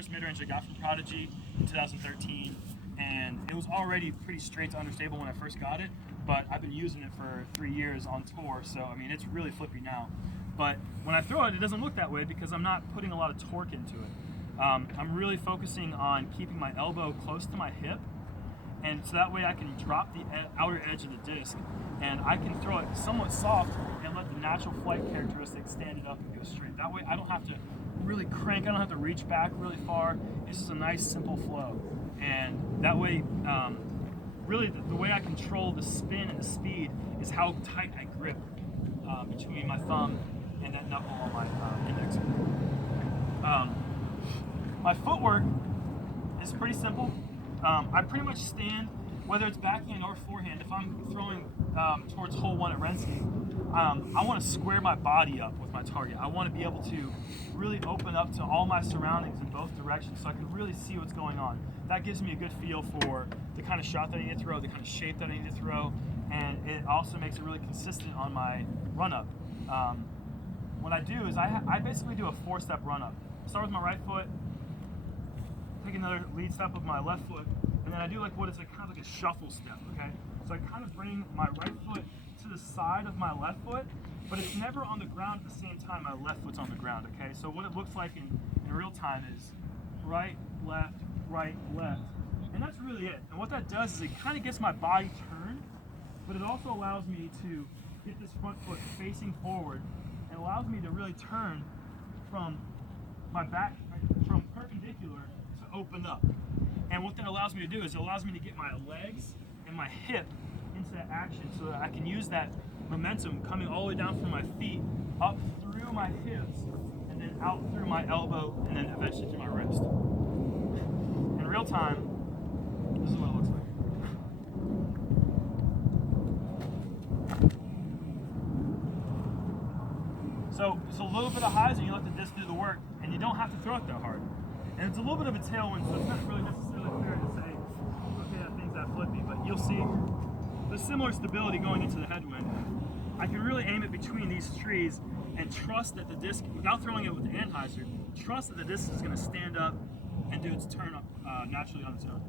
first mid-range I got from Prodigy in 2013, and it was already pretty straight to understable when I first got it, but I've been using it for 3 years on tour, so I mean, it's really flippy now. But when I throw it, it doesn't look that way because I'm not putting a lot of torque into it. I'm really focusing on keeping my elbow close to my hip, and so that way I can drop the outer edge of the disc, and I can throw it somewhat soft and let the natural flight characteristics stand it up and go straight. That way I don't have to really crank, I don't have to reach back really far. It's just a nice simple flow. And that way, really the way I control the spin and the speed is how tight I grip between my thumb and that knuckle on my index. My footwork is pretty simple. I pretty much stand, whether it's backhand or forehand. If I'm throwing towards hole 1 at Renske, I want to square my body up with my target. I want to be able to really open up to all my surroundings in both directions so I can really see what's going on. That gives me a good feel for the kind of shot that I need to throw, the kind of shape that I need to throw, and it also makes it really consistent on my run-up. What I do is I basically do a 4-step run-up. Start with my right foot, take another lead step with my left foot, and then I do like what is like kind of like a shuffle step, okay? So I kind of bring my right foot to the side of my left foot, but it's never on the ground at the same time my left foot's on the ground, okay? So what it looks like in real time is right, left, and that's really it. And what that does is it kind of gets my body turned, but it also allows me to get this front foot facing forward and allows me to really turn from my back, from perpendicular to open up. And what that allows me to do is it allows me to get my legs and my hip into that action so that I can use that momentum coming all the way down from my feet up through my hips and then out through my elbow and then eventually through my wrist. In real time, this is what it looks like. So it's a little bit of highs and you let the disc do the work, and you don't have to throw it that hard. And it's a little bit of a tailwind, so it's not really necessarily fair to say, okay, that thing's that flippy, but you'll see there's similar stability going into the headwind. I can really aim it between these trees and trust that the disc, without throwing it with the anhyzer, trust that the disc is going to stand up and do its turn up naturally on its own.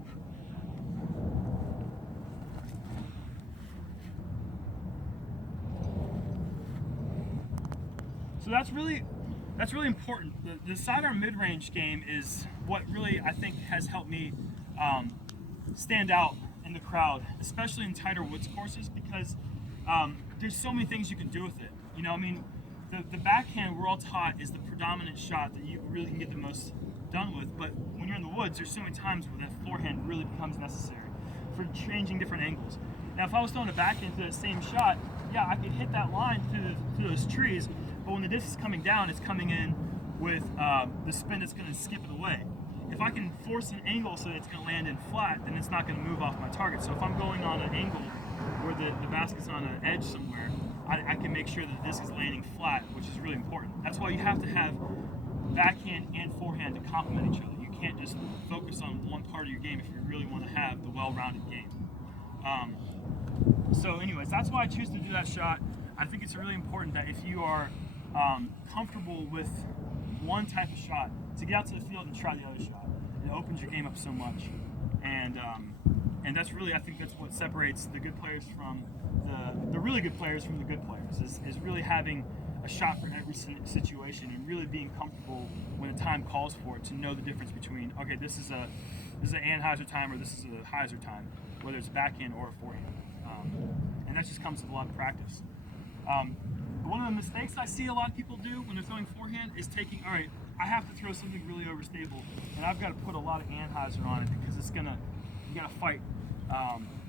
So that's really important. The sidearm mid-range game is what really I think has helped me stand out in the crowd, especially in tighter woods courses, because there's so many things you can do with it. You know, I mean, the backhand we're all taught is the predominant shot that you really can get the most done with, but when you're in the woods, there's so many times where that forehand really becomes necessary for changing different angles. Now, if I was throwing a backhand to the same shot, yeah, I could hit that line through those trees, but when the disc is coming down, it's coming in with the spin that's going to skip it away. If I can force an angle so that it's going to land in flat, then it's not going to move off my target. So if I'm going on an angle where the basket's on an edge somewhere, I can make sure that the disc is landing flat, which is really important. That's why you have to have backhand and forehand to complement each other. You can't just focus on one part of your game if you really want to have the well-rounded game. So anyways, that's why I choose to do that shot. I think it's really important that if you are comfortable with one type of shot, to get out to the field and try the other shot. It opens your game up so much, and that's really, I think that's what separates the good players from the really good players from the good players, is really having a shot for every situation and really being comfortable when the time calls for it to know the difference between, okay, this is an anhyzer time or this is a hyzer time, whether it's backhand or a forehand, and that just comes with a lot of practice. One of the mistakes I see a lot of people do when they're throwing forehand is taking, all right, I have to throw something really overstable, and I've got to put a lot of anhyzer on it because you got to fight.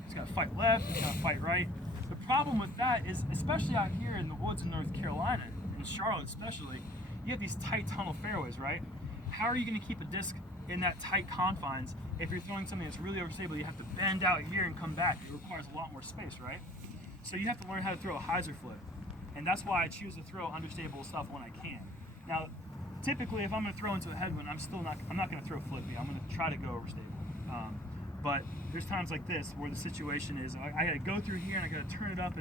It's got to fight left, it's got to fight right. The problem with that is, especially out here in the woods in North Carolina, in Charlotte especially, you have these tight tunnel fairways, right? How are you going to keep a disc in that tight confines if you're throwing something that's really overstable? You have to bend out here and come back. It requires a lot more space, right? So you have to learn how to throw a hyzer flip. And that's why I choose to throw understable stuff when I can. Now, typically, if I'm going to throw into a headwind, I'm not going to throw flippy. I'm going to try to go overstable. But there's times like this where the situation is I got to go through here and I got to turn it up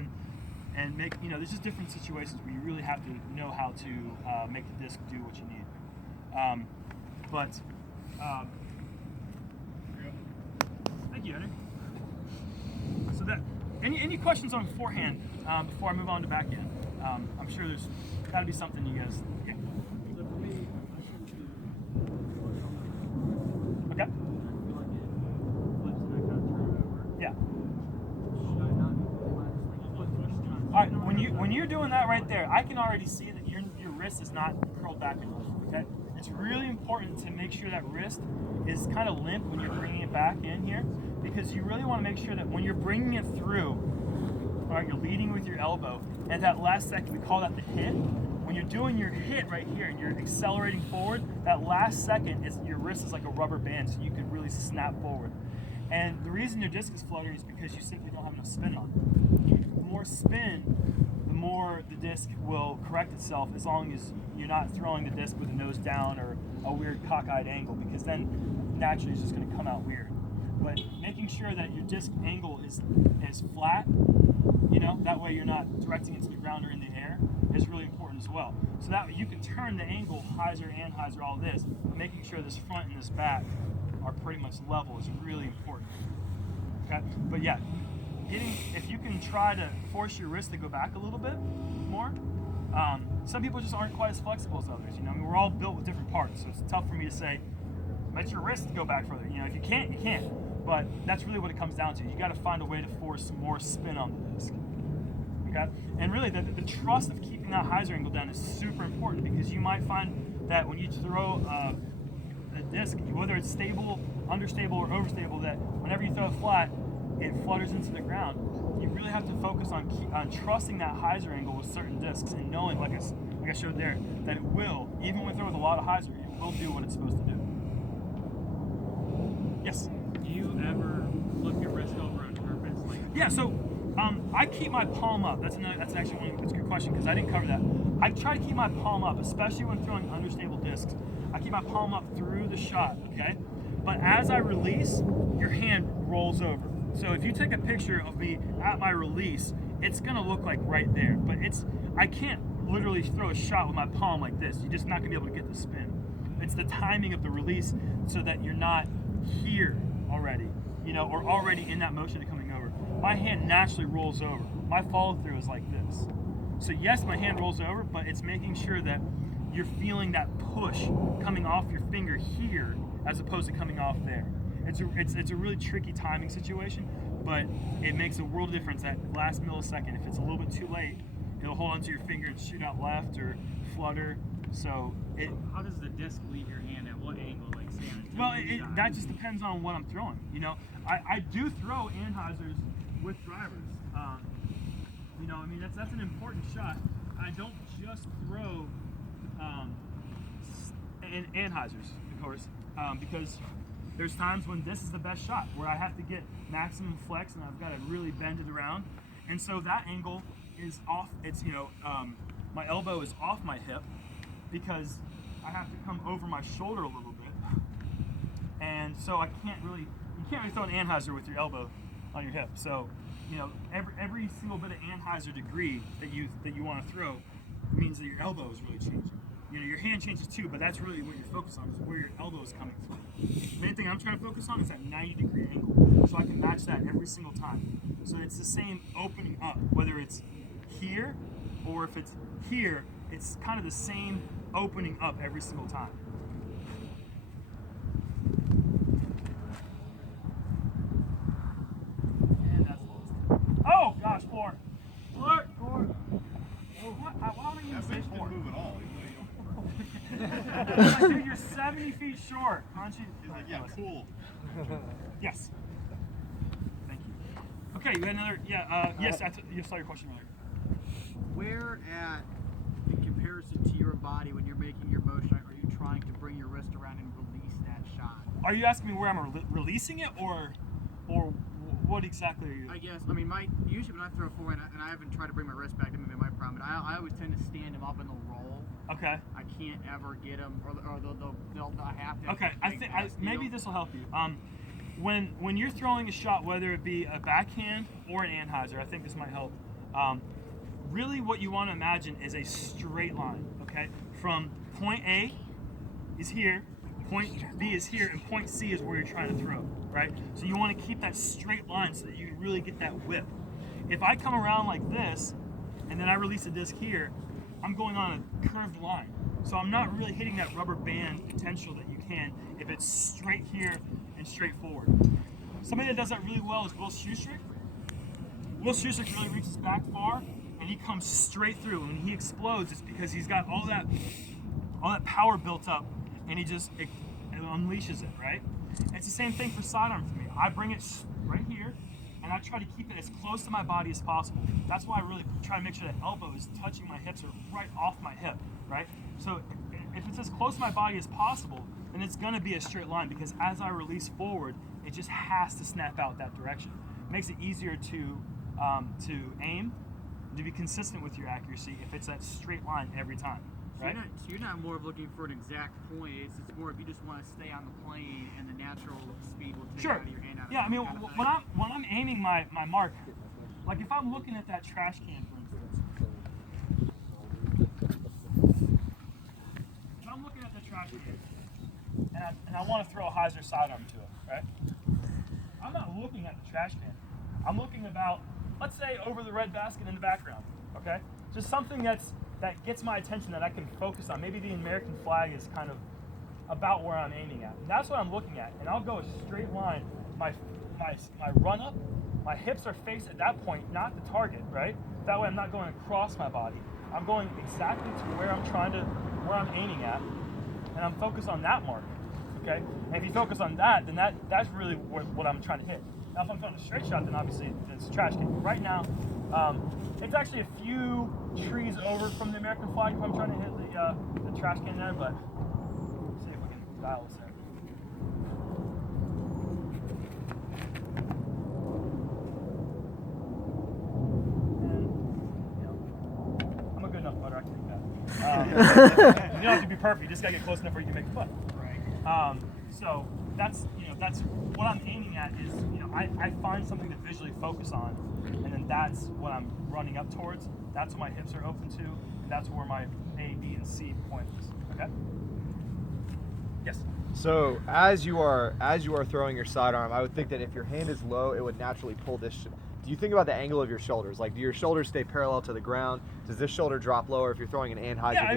and make, you know, there's just different situations where you really have to know how to make the disc do what you need. Thank you, Henry. So that, any questions on forehand before I move on to backhand? I'm sure there's got to be something you guys. Yeah. So for me, I tend to Okay. I feel like it flips and I kind of turn it over. Yeah. Should I not be doing my just like push? All right. When you're doing that right there, I can already see that your wrist is not curled back enough. Okay. It's really important to make sure that wrist is kind of limp when you're bringing it back in here, because you really want to make sure that when you're bringing it through, all right, you're leading with your elbow, and that last second, we call that the hit. When you're doing your hit right here and you're accelerating forward, that last second is your wrist is like a rubber band, so you can really snap forward. And the reason your disc is fluttering is because you simply don't have enough spin on it. The more spin, the more the disc will correct itself, as long as you're not throwing the disc with the nose down or a weird cockeyed angle, because then naturally it's just going to come out weird. But making sure that your disc angle is flat, you know, that way you're not directing it to the ground or in the air, is really important as well. So that way you can turn the angle, hyzer, anhyzer, all this, but making sure this front and this back are pretty much level is really important. Okay, but yeah, if you can try to force your wrist to go back a little bit more. Some people just aren't quite as flexible as others. You know, I mean, we're all built with different parts, so it's tough for me to say, let your wrist go back further. You know, if you can't, you can't. But that's really what it comes down to. You got to find a way to force more spin on the disc. Okay, and really, the trust of keeping that hyzer angle down is super important, because you might find that when you throw the disc, whether it's stable, understable, or overstable, that whenever you throw it flat, it flutters into the ground. You really have to focus on trusting that hyzer angle with certain discs, and knowing, like I showed there, that it will, even when thrown with a lot of hyzer, it will do what it's supposed to do. Yes? Do you ever flip your wrist over on purpose? Like, yeah, so I keep my palm up. That's actually that's a good question, because I didn't cover that. I try to keep my palm up, especially when throwing understable discs. I keep my palm up through the shot, okay? But as I release, your hand rolls over. So if you take a picture of me at my release, it's gonna look like right there. But I can't literally throw a shot with my palm like this. You're just not gonna be able to get the spin. It's the timing of the release, so that you're not here already, you know, or already in that motion of coming over. My hand naturally rolls over. My follow through is like this. So yes, my hand rolls over, but it's making sure that you're feeling that push coming off your finger here, as opposed to coming off there. It's a really tricky timing situation, but it makes a world of difference that last millisecond. If it's a little bit too late, it'll hold onto your finger and shoot out left or flutter. So how does the disc leave your hand at what angle? Like, say on a well, that just depends on what I'm throwing. You know, I do throw anhyzers with drivers. You know, I mean, that's an important shot. I don't just throw anhyzers, of course, because there's times when this is the best shot, where I have to get maximum flex and I've got to really bend it around. And so that angle is off. It's, you know, my elbow is off my hip, because I have to come over my shoulder a little bit. And so you can't really throw an anhyzer with your elbow on your hip. So, you know, every single bit of anhyzer degree that you want to throw means that your elbow is really changing. You know, your hand changes too, but that's really what you're focused on, is where your elbow is coming from. The main thing I'm trying to focus on is that 90-degree angle, so I can match that every single time. So it's the same opening up, whether it's here or if it's here, it's kind of the same opening up every single time. And that's lost. Oh gosh, four. Four. Oh, why don't you even say four? Move at all, Dude, you're 70 feet short, aren't you? He's like, yeah, cool. Yes. Thank you. Okay, you had another. Yeah. Yes, you saw your question earlier. Where at, in comparison to your body, when you're making your motion, are you trying to bring your wrist around and release that shot? Are you asking me where I'm releasing it, or what exactly are you? I guess. I mean, usually when I throw forward, and I haven't tried to bring my wrist back, that may be my problem, but I always tend to stand them up and they'll roll. Okay. I can't ever get them, or they'll have to. Okay, I think maybe this will help you. When you're throwing a shot, whether it be a backhand or an anhyzer, I think this might help. Really, what you want to imagine is a straight line. Okay, from point A is here, Point B is here, and point C is where you're trying to throw, right? So you want to keep that straight line so that you really get that whip. If I come around like this, and then I release a disc here, I'm going on a curved line. So I'm not really hitting that rubber band potential that you can if it's straight here and straight forward. Somebody that does that really well is Will Schustrick. Will Schustrick really reaches back far, and he comes straight through. When he explodes, it's because he's got all that power built up, and he just it unleashes it, right? It's the same thing for sidearm for me. I bring it right here, and I try to keep it as close to my body as possible. That's why I really try to make sure that elbow is touching my hips or right off my hip, right? So if it's as close to my body as possible, then it's gonna be a straight line, because as I release forward, it just has to snap out that direction. It makes it easier to aim, to be consistent with your accuracy if it's that straight line every time. Right? So you're not more of looking for an exact point. It's more if you just want to stay on the plane and the natural speed will take out of your hand out of Yeah, I mean, kind of when I'm aiming my mark, like if I'm looking at that trash can, for instance, if I'm looking at the trash can and I want to throw a hyzer sidearm to it, right? I'm not looking at the trash can. I'm looking about, let's say, over the red basket in the background. Okay, just something that gets my attention that I can focus on. Maybe the American flag is kind of about where I'm aiming at. And that's what I'm looking at. And I'll go a straight line. My run up, my hips are faced at that point, not the target, right? That way I'm not going across my body. I'm going exactly to where I'm aiming at, and I'm focused on that mark. Okay? And if you focus on that, then that's really what I'm trying to hit. Now if I'm throwing a straight shot, then obviously it's a trash can. Right now, it's actually a few trees over from the American flag if I'm trying to hit the trash can there, but let's see if we can dial this in. And, I'm a good enough putter, I can make that. You don't have to be perfect, you just gotta get close enough where you can make the putt. Right. So that's what I'm aiming at is, I find something to visually focus on, and then that's what I'm running up towards. That's what my hips are open to, and that's where my A, B, and C point is. Okay? Yes. So as you are throwing your sidearm, I would think that if your hand is low, it would naturally pull this. Do you think about the angle of your shoulders? Like, do your shoulders stay parallel to the ground? Does this shoulder drop lower if you're throwing an Anheuser? Yeah,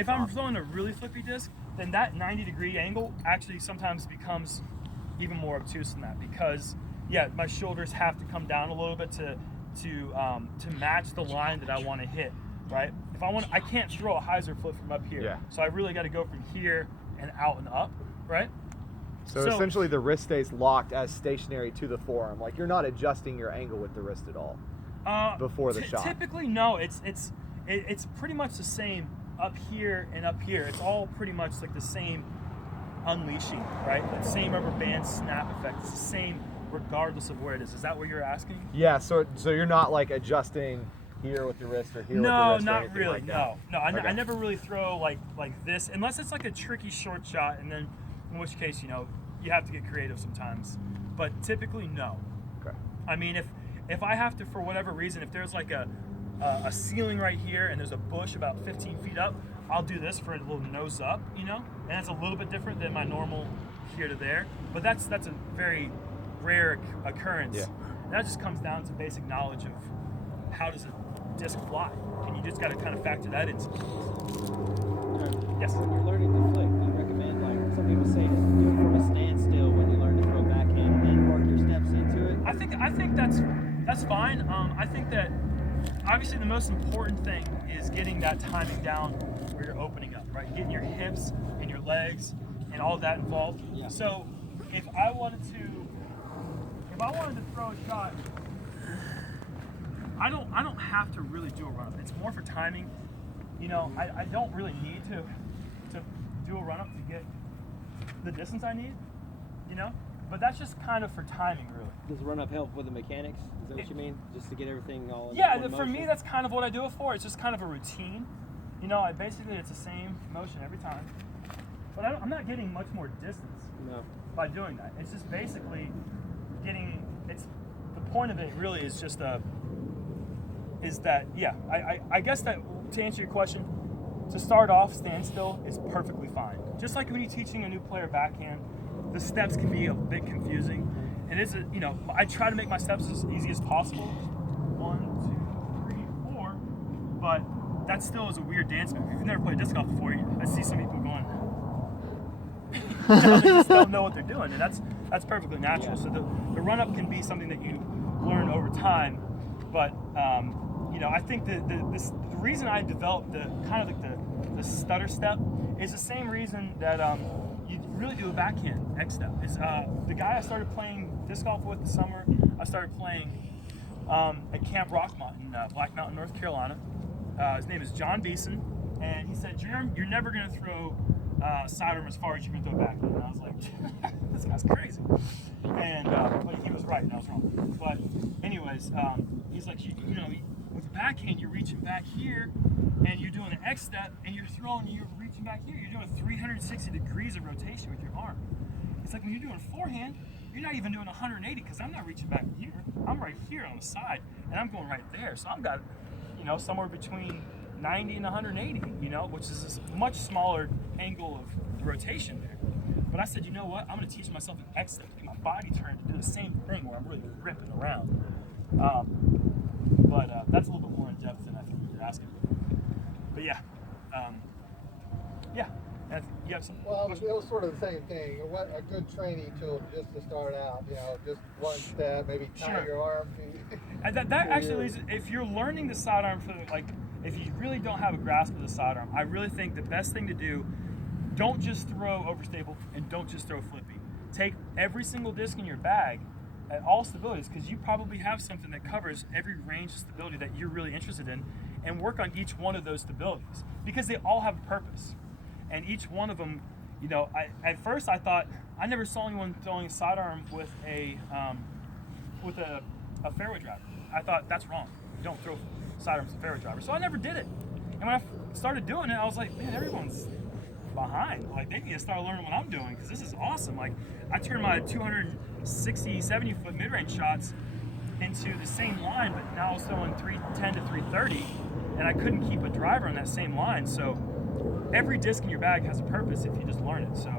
if I'm throwing a really flippy disc, then that 90-degree angle actually sometimes becomes even more obtuse than that, because my shoulders have to come down a little bit to match the line that I want to hit, right? I can't throw a hyzer flip from up here. Yeah. So I really got to go from here and out and up, right? So essentially the wrist stays locked as stationary to the forearm. Like, you're not adjusting your angle with the wrist at all before the shot. Typically, no. It's pretty much the same up here and up here. It's all pretty much like the same unleashing, right? The same rubber band snap effect. It's the same regardless of where it is. Is that what you're asking? Yeah. So you're not like adjusting here with your wrist or here with your wrist. No, not really. Like that. No. Okay. I never really throw like this, unless it's like a tricky short shot, and then in which case, you have to get creative sometimes. But typically, no. Okay. I mean, if I have to, for whatever reason, if there's like a ceiling right here and there's a bush about 15 feet up, I'll do this for a little nose up, and that's a little bit different than my normal here to there. But that's a very rare occurrence. Yeah. That just comes down to basic knowledge of how does a disc fly, and you just got to kind of factor that in. Yes. When you're learning to flick, do you recommend, like some people say, to do it from a standstill when you learn to throw backhand and then work your steps into it? I think that's fine. I think that obviously the most important thing is getting that timing down where you're opening up, right? Getting your hips and your legs and all of that involved. Yeah. So if I wanted to throw a shot, I don't have to really do a run up. It's more for timing. I don't really need to do a run up to get the distance I need, but that's just kind of for timing, really. Does run up help with the mechanics? Is that what you mean? Just to get everything all in Yeah, one for me, motion? that's kind of what I do it for. It's just kind of a routine. Basically it's the same motion every time. But I'm not getting much more distance No. by doing that. It's just basically the point of it really is just I guess that, to answer your question, to start off, standstill is perfectly fine. Just like when you're teaching a new player backhand, the steps can be a bit confusing. And it's I try to make my steps as easy as possible. 1, 2, 3, 4. But that still is a weird dance move. If you've never played disc golf before, I see some people going. They just don't know what they're doing, and that's perfectly natural. So the run up can be something that you learn over time. But I think the reason I developed the kind of like the stutter step is the same reason that you really do a backhand X step. Is the guy I started playing disc golf with this summer. I started playing at Camp Rockmont in Black Mountain, North Carolina. His name is John Beeson, and he said, "Jerm, you're never going to throw sidearm as far as you can throw backhand." And I was like, "This guy's crazy," and but he was right, and I was wrong. But anyways, he's like, with backhand, you're reaching back here, and you're doing an X step, and you're reaching back here. You're doing 360 degrees of rotation with your arm. It's like when you're doing forehand, you're not even doing 180 because I'm not reaching back here. I'm right here on the side, and I'm going right there. So I've got, somewhere between 90 and 180, which is a much smaller angle of rotation there. But I said, you know what? I'm going to teach myself an X step to get my body turned to do the same thing where I'm really ripping around. But that's a little bit more in depth than I think you're asking. But yeah. You have some Well, it was sort of the same thing. What a good training tool just to start out. Just one step, maybe tie Sure. your arm. And that actually leads, if you're learning the sidearm if you really don't have a grasp of the sidearm, I really think the best thing to do, don't just throw overstable and don't just throw flippy. Take every single disc in your bag at all stabilities, because you probably have something that covers every range of stability that you're really interested in, and work on each one of those stabilities because they all have a purpose. And each one of them, at first I thought, I never saw anyone throwing a sidearm with a fairway driver. I thought that's wrong. You don't throw sidearms with a fairway driver. So I never did it. And when I started doing it, I was like, man, everyone's behind. Like, they need to start learning what I'm doing because this is awesome. Like, I turned my 260, 70 foot mid-range shots into the same line, but now I was throwing 310 to 330, and I couldn't keep a driver on that same line. So every disc in your bag has a purpose if you just learn it. So,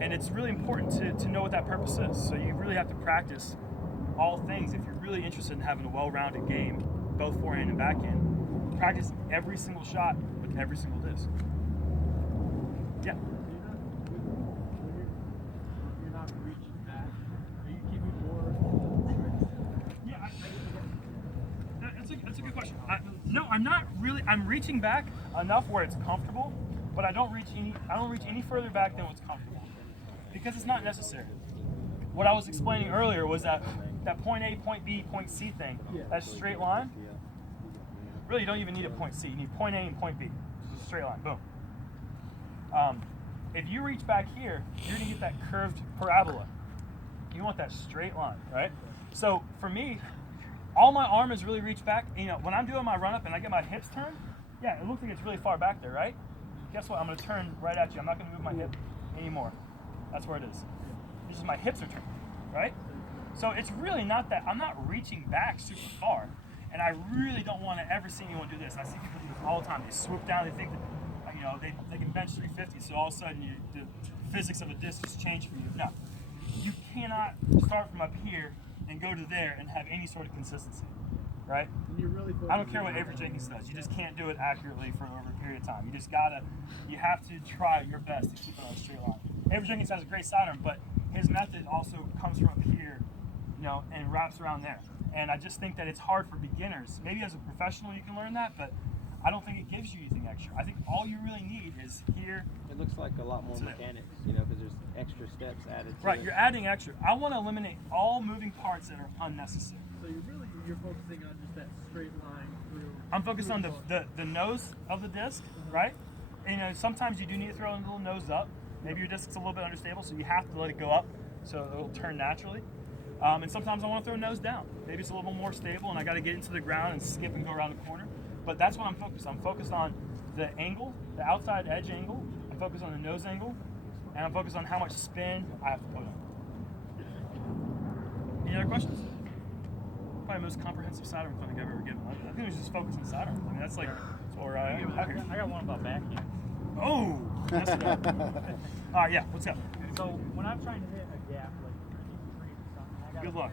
and it's really important to know what that purpose is. So you really have to practice all things if you're really interested in having a well-rounded game, both forehand and backhand. Practice every single shot with every single disc. Yeah. You're not reaching back. Are you keeping more? Yeah, that's a good question. No, I'm not really. I'm reaching back enough where it's comfortable, but I don't reach any further back than what's comfortable because it's not necessary. What I was explaining earlier was that point A, point B, point C thing, that straight line. Really, you don't even need a point C. You need point A and point B. It's a straight line. Boom. If you reach back here, you're gonna get that curved parabola. You want that straight line, right? So for me, all my arm is really reached back. When I'm doing my run up and I get my hips turned, yeah, it looks like it's really far back there, right? Guess what? I'm gonna turn right at you. I'm not gonna move my hip anymore. That's where it is. It's just my hips are turned, right? So it's really not that, I'm not reaching back super far. And I really don't want to ever see anyone do this. I see people do this all the time. They swoop down, they think that, they can bench 350, so all of a sudden the physics of the disc just change for you. No. You cannot start from up here and go to there and have any sort of consistency, right? I don't care what Avery Jenkins does. You just can't do it accurately for over a period of time. You have to try your best to keep it on a straight line. Avery Jenkins has a great sidearm, but his method also comes from up here, and wraps around there. And I just think that it's hard for beginners. Maybe as a professional you can learn that, but I don't think it gives you anything extra. I think all you really need is here. It looks like a lot more mechanics, because there's extra steps added to Right, it. you're adding extra. I want to eliminate all moving parts that are unnecessary. So you're focusing on just that straight line through. I'm focused on the nose of the disc, right? And sometimes you do need to throw a little nose up. Maybe your disc's a little bit understable, so you have to let it go up so it'll turn naturally. And sometimes I want to throw nose down. Maybe it's a little more stable and I got to get into the ground and skip and go around the corner. But that's what I'm focused on. I'm focused on the angle, the outside edge angle. I'm focused on the nose angle. And I'm focused on how much spin I have to put on. Any other questions? Probably the most comprehensive sidearm clinic I've ever given. I think it was just focused on sidearm. I mean, that's what or out here? I got one about backhand. Oh, that's good. Yeah, what's up? So when I'm trying to hit a gap, like these trees or something, I got Good luck.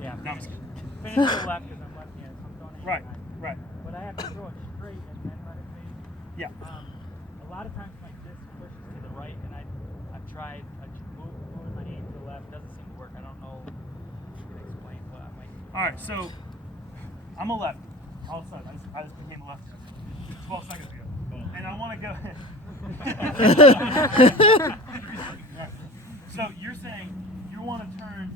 Yeah, No, I'm just kidding. finish to the left because I'm left-handed, so I'm throwing it Right, anytime. right. But I have to throw it straight and then let it fade. Yeah. A lot of times my disc pushes to the right, and I've tried moving my aim to the left. It doesn't seem to work. I don't know if you can explain what I might do. All right, so I'm a lefty. All of a sudden, I just became a lefty 12 seconds ago. And I want to go. So you're saying you want to turn,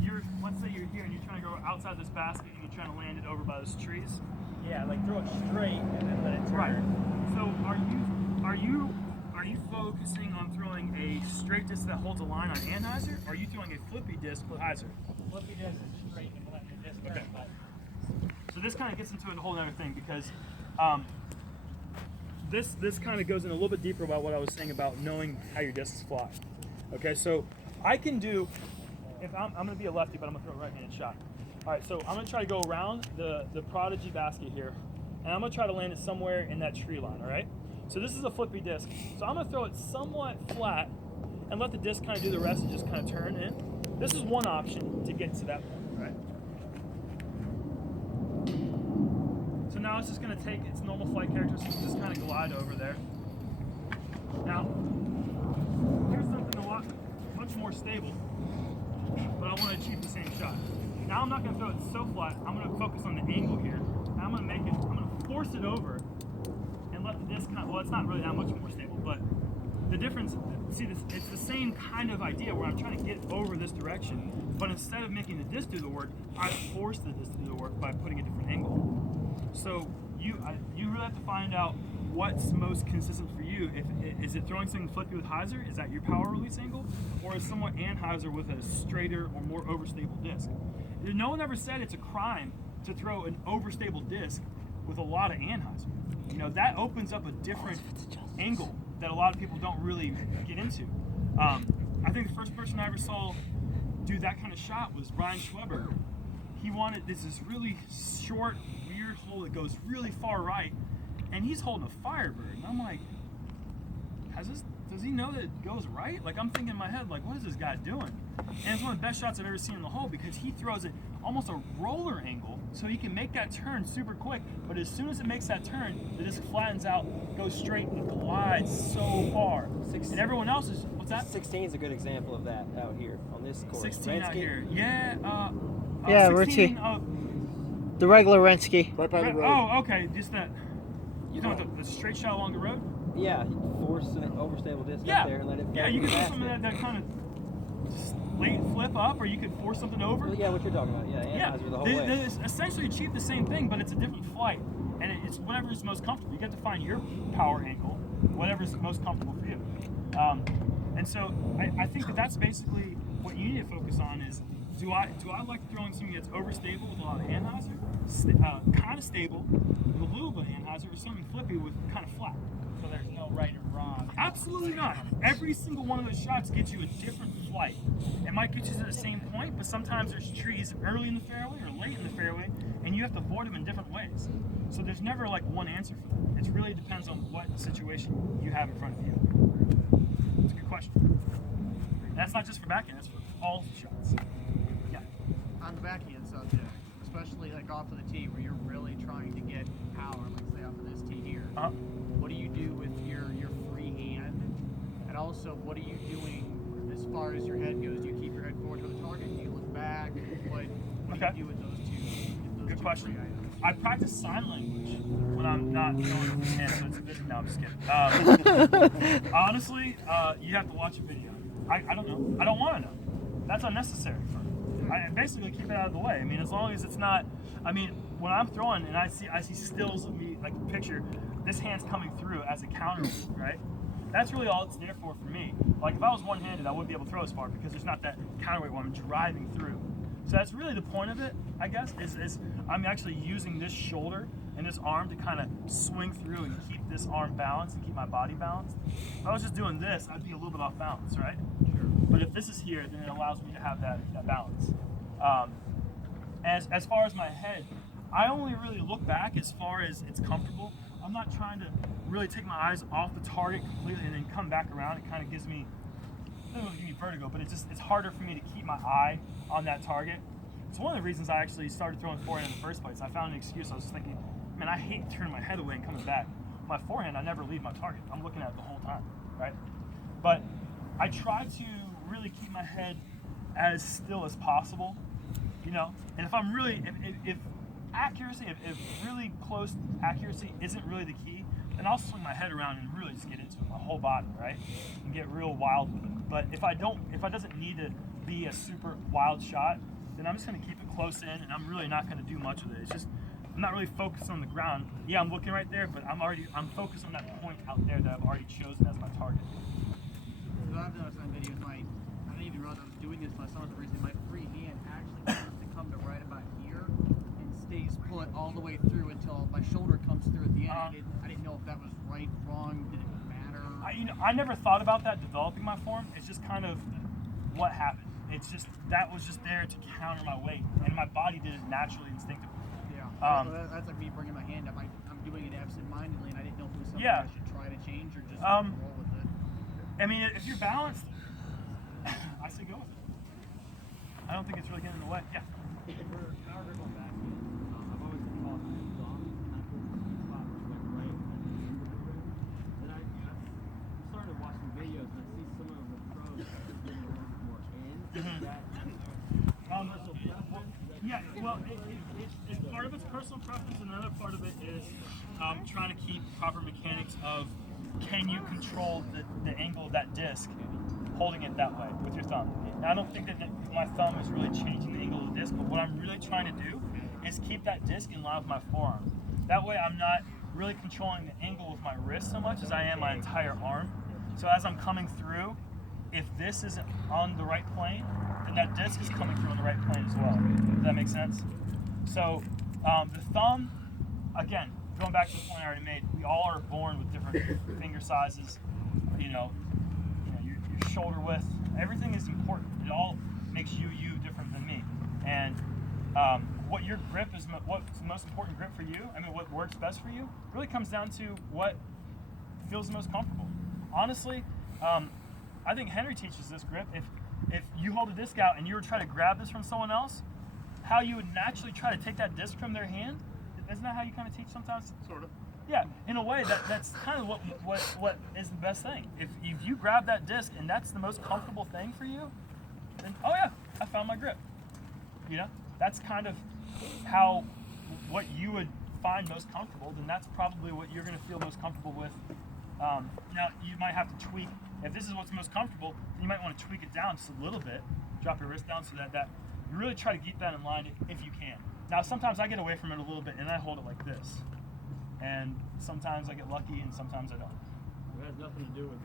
you're let's say you're here and you're trying to go outside this basket and you're trying to land it over by those trees. Yeah, like throw it straight and then let it turn. Right. So are you focusing on throwing a straight disc that holds a line on anhyzer, or are you throwing a flippy disc with hyzer? Flippy disc is straight and letting the disc turn. Okay. But So this kind of gets into a whole other thing because this kind of goes in a little bit deeper about what I was saying about knowing how your discs fly. Okay, so I can do, if I'm going to be a lefty, but I'm going to throw a right-handed shot. All right, so I'm going to try to go around the Prodigy basket here, and I'm going to try to land it somewhere in that tree line, all right? So this is a flippy disc. So I'm going to throw it somewhat flat and let the disc kind of do the rest and just kind of turn in. This is one option to get to that point, right? So now it's just going to take its normal flight characteristics and just kind of glide over there. Now, here's something much more stable, but I want to achieve the same shot. Now I'm not going to throw it so flat. I'm going to focus on the angle here. And I'm going to force it over and let the disc well, it's not really that much more stable, but the difference, see, it's the same kind of idea where I'm trying to get over this direction, but instead of making the disc do the work, I force the disc to do the work by putting a different angle. So you really have to find out what's most consistent for you. Is it throwing something flippy with hyzer? Is that your power release angle? Or is somewhat anhyzer with a straighter or more overstable disc? No one ever said it's a crime to throw an overstable disc with a lot of anhyzer. You know, that opens up a different angle that a lot of people don't really get into. I think the first person I ever saw do that kind of shot was Ryan Schweber. He wanted this really short, weird hole that goes really far right, and he's holding a Firebird. And I'm like, does he know that it goes right? Like, I'm thinking in my head, like, what is this guy doing? And it's one of the best shots I've ever seen in the hole because he throws it almost a roller angle so he can make that turn super quick. But as soon as it makes that turn, the disc flattens out, goes straight, and glides so far. And everyone else is, what's that? 16 is a good example of that out here on this course. 16 out here. Yeah. Yeah, 16, Renske. The regular Renske. Right by the road. Oh, okay. Just that. You know, the straight shot along the road? Yeah, force an overstable disc Yeah. up there and let it. Yeah, you go could do past something it. that kind of late flip up, or you could force something over. Well, yeah, what you're talking about. Yeah, Yeah, anhyzer the whole they way. essentially achieve the same thing, but it's a different flight, and it's whatever is most comfortable. You get to find your power angle, whatever is most comfortable for you. And so I think that's basically what you need to focus on is, do I like throwing something that's overstable with a lot of anhyzer, kind of stable with a little bit of anhyzer, or something flippy with kind of flat? So there's no right or wrong. Absolutely not. Every single one of those shots gets you a different flight. It might get you to the same point, but sometimes there's trees early in the fairway or late in the fairway, and you have to avoid them in different ways. So there's never like one answer for that. It really depends on what situation you have in front of you. It's a good question. That's not just for backhand, that's for all shots. Yeah. On the backhand subject, especially like off of the tee where you're really trying to get power, like say off of this tee here. What do you do with your free hand? And also, what are you doing as far as your head goes? Do you keep your head forward to the target? Do you look back? What do you do with those two? Good question. I practice sign language when I'm not throwing with the hand, so it's a good. No, I'm just kidding. Honestly, you have to watch a video. I don't know. I don't want to know. That's unnecessary for me. I basically keep it out of the way. I mean, as long as it's not. I mean, when I'm throwing and I see stills of me, like picture, this hand's coming through as a counter, right? That's really all it's there for me. Like if I was one-handed, I wouldn't be able to throw as far because there's not that counterweight where I'm driving through. So that's really the point of it, I guess, is I'm actually using this shoulder and this arm to kind of swing through and keep this arm balanced and keep my body balanced. If I was just doing this, I'd be a little bit off balance, right? Sure. But if this is here, then it allows me to have that balance. As far as my head, I only really look back as far as it's comfortable. I'm not trying to really take my eyes off the target completely and then come back around. It kind of gives me, it doesn't really give me vertigo, but it's harder for me to keep my eye on that target. It's one of the reasons I actually started throwing forehand in the first place. I found an excuse. I was just thinking, man, I hate turning my head away and coming back. My forehand, I never leave my target. I'm looking at it the whole time, right? But I try to really keep my head as still as possible, you know? And if I'm really, if accuracy, if really close accuracy isn't really the key, then I'll swing my head around and really just get into it, my whole body, right? And get real wild with it. But if it doesn't need to be a super wild shot, then I'm just gonna keep it close in and I'm really not gonna do much with it. It's just, I'm not really focused on the ground. Yeah, I'm looking right there, but I'm focused on that point out there that I've already chosen as my target. So I've noticed on videos, I didn't even realize I was doing this until I saw the reason my free hand actually tends to come to right about here and stays put all the way through until my shoulder comes through at the end. I didn't know if that was right, wrong, did it matter? I never thought about that developing my form. It's just kind of what happened. It's just, that was just there to counter my weight, and my body did it naturally, instinctively. Yeah. So that's like me bringing my hand up. I'm doing it absent-mindedly, and I didn't know if it was something I should try to change or just roll with it. I mean, if you're balanced, I say go with it. I don't think it's really getting in the way. Yeah. For power grip on backhand, I've always been taught to thumb, kind of pull the sweet spot like right and then I'm started watching videos and I see some of the pros getting a little bit more in. Yeah, well, it's part of it's personal preference, and another part of it is trying to keep proper mechanics of, can you control the angle of that disc holding it that way with your thumb. And I don't think that my thumb is really changing the angle of the disc, but what I'm really trying to do is keep that disc in line with my forearm. That way I'm not really controlling the angle with my wrist so much as I am my entire arm. So as I'm coming through, if this isn't on the right plane, then that disc is coming through on the right plane as well. Does that make sense? So the thumb, again, going back to the point I already made, we all are born with different finger sizes, your shoulder width. Everything is important. It all makes you different than me. And what your grip is, what's the most important grip for you, what works best for you, really comes down to what feels the most comfortable. Honestly, I think Henry teaches this grip. If you hold a disc out and you were trying to grab this from someone else, how you would naturally try to take that disc from their hand, isn't that how you kind of teach sometimes? Sort of. Yeah, in a way that's kind of what is the best thing. If you grab that disc and that's the most comfortable thing for you, then oh yeah, I found my grip. That's kind of what you would find most comfortable. Then that's probably what you're going to feel most comfortable with. Now you might have to tweak. If this is what's most comfortable, then you might want to tweak it down just a little bit. Drop your wrist down so that you really try to keep that in line if you can. Now sometimes I get away from it a little bit and I hold it like this. And sometimes I get lucky and sometimes I don't. It has nothing to do with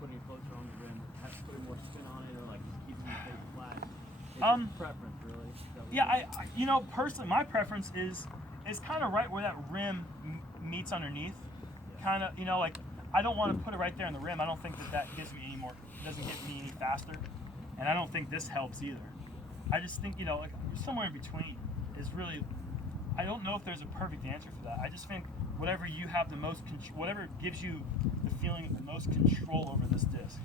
putting it closer on the rim, putting more spin on it, or keeping the face flat. It's just preference, really. Yeah, personally, my preference is kind of right where that rim meets underneath. Kind of, I don't want to put it right there in the rim. I don't think that gives me doesn't get me any faster, and I don't think this helps either. I just think somewhere in between is really. I don't know if there's a perfect answer for that. I just think whatever you have the most, whatever gives you the feeling of the most control over this disc.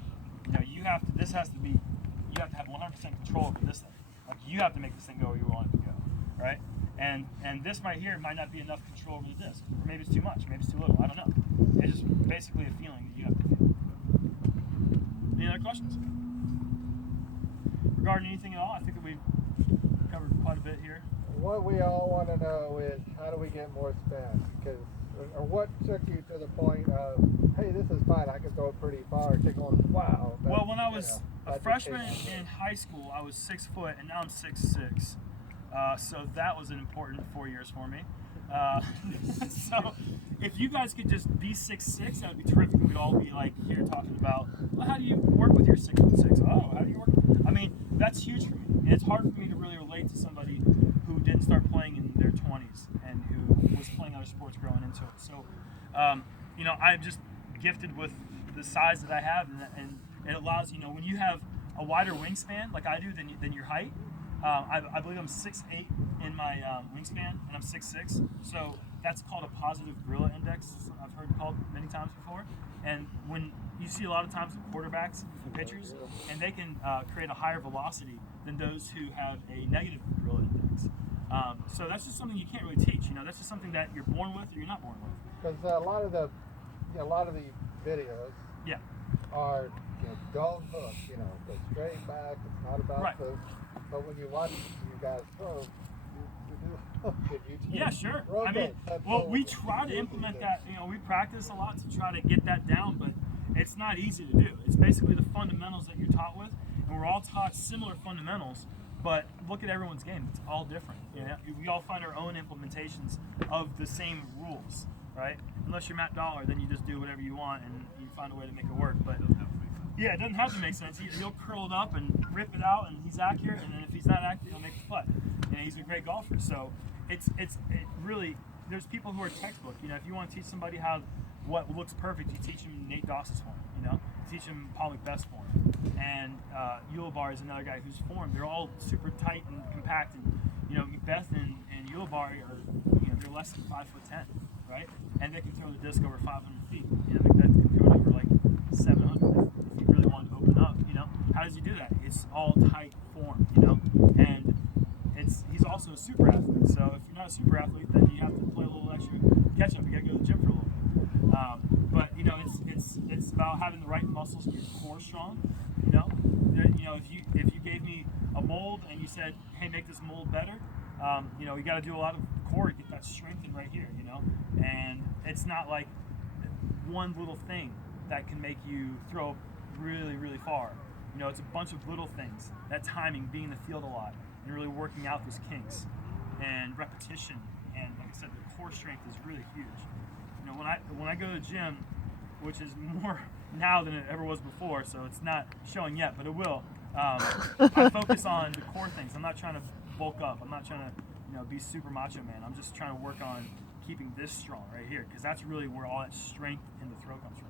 You have to have 100% control over this thing. You have to make this thing go where you want it to go, right? And this right here might not be enough control over the disc. Or maybe it's too much, maybe it's too little, I don't know. It's just basically a feeling that you have to feel. Any other questions? Regarding anything at all, I think that we've covered quite a bit here. What we all want to know is, how do we get more spin? Or what took you to the point of, hey, this is fine, I can throw it pretty far, wow. Well, when I was a freshman in high school, I was 6 foot, and now I'm 6'6". So that was an important 4 years for me. So if you guys could just be 6'6", that would be terrific. We'd all be here talking about, well, how do you work with your 6'6"? Oh, how do you work? That's huge for me. And it's hard for me to really relate to somebody who didn't start playing in their 20s and who was playing other sports growing into it. So, I'm just gifted with the size that I have, and it allows, when you have a wider wingspan like I do than your height. I believe I'm 6'8" in my wingspan, and I'm 6'6". So That's called a positive gorilla index. I've heard it called many times before. And when you see a lot of times with quarterbacks and pitchers, and they can create a higher velocity than those who have a negative gorilla index. So that's just something you can't really teach. That's just something that you're born with or you're not born with. Because a lot of the videos Yeah. are don't hook, go straight back. It's not about Right. hook. But when you watch you guys throw, you do hook and you just Yeah, sure. I rotate. mean, That's well, all we it try to is. implement that. We practice a lot to try to get that down, but it's not easy to do. It's basically the fundamentals that you're taught with, and we're all taught similar fundamentals. But look at everyone's game; it's all different. We all find our own implementations of the same rules, right? Unless you're Matt Dollar, then you just do whatever you want and you find a way to make it work. But yeah, it doesn't have to make sense. He'll curl it up and rip it out, and he's accurate. And then if he's not accurate, he'll make the putt. And he's a great golfer. So it really. There's people who are textbook. If you want to teach somebody what looks perfect, you teach them Nate Doss's form. You teach them Pollock Best's form. And Ulibar is another guy whose form. They're all super tight and compact. And Beth and Ulibar are they're less than 5'10", right? And they can throw the disc over 500 feet. Beth can throw it over like 700 if you really want to open up. How does he do that? It's all tight form. And he's also a super athlete. So if you're not a super athlete, then you have to play a little extra catch up. You got to go to the gym for a little bit. But it's about having the right muscles and your core strong. If you gave me a mold and you said, hey, make this mold better, you got to do a lot of core to get that strengthened right here. And it's not like one little thing that can make you throw really, really far. It's a bunch of little things. That timing, being in the field a lot, and really working out those kinks, and repetition, and like I said, the core strength is really huge. When I go to the gym, which is more now than it ever was before, so it's not showing yet, but it will. I focus on the core things. I'm not trying to bulk up. I'm not trying to be super macho man. I'm just trying to work on keeping this strong right here, because that's really where all that strength in the throw comes from.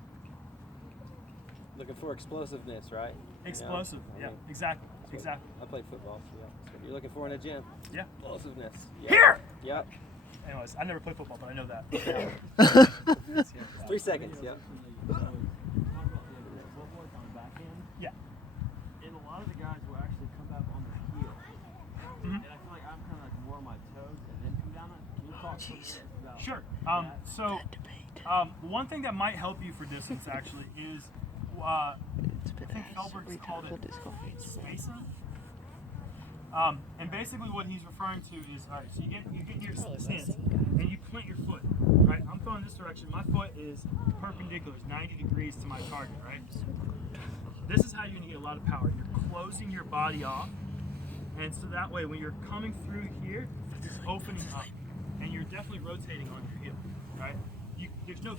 Looking for explosiveness, right? Explosive, yeah, exactly. I played football, so yeah. That's what you're looking for in a gym. Yeah. Explosiveness. Yeah. Here! Yep. Anyways, I never played football, but I know that. 3 seconds, yep. Yeah. And a lot of the guys will actually come back on their heel. Mhm. And I feel like I'm kind of like more on my toes and then come down on it. Can you talk to me about Sure. that? So, one thing that might help you for distance actually is, I think Felberg's called it spacing. And basically what he's referring to is, all right, so you get your stance and you plant your foot, right? I'm throwing this direction. My foot is perpendicular, it's 90 degrees to my target, right? This is how you're gonna get a lot of power. You're closing your body off, and so that way when you're coming through here, it's opening up, and you're definitely rotating on your heel, right? There's no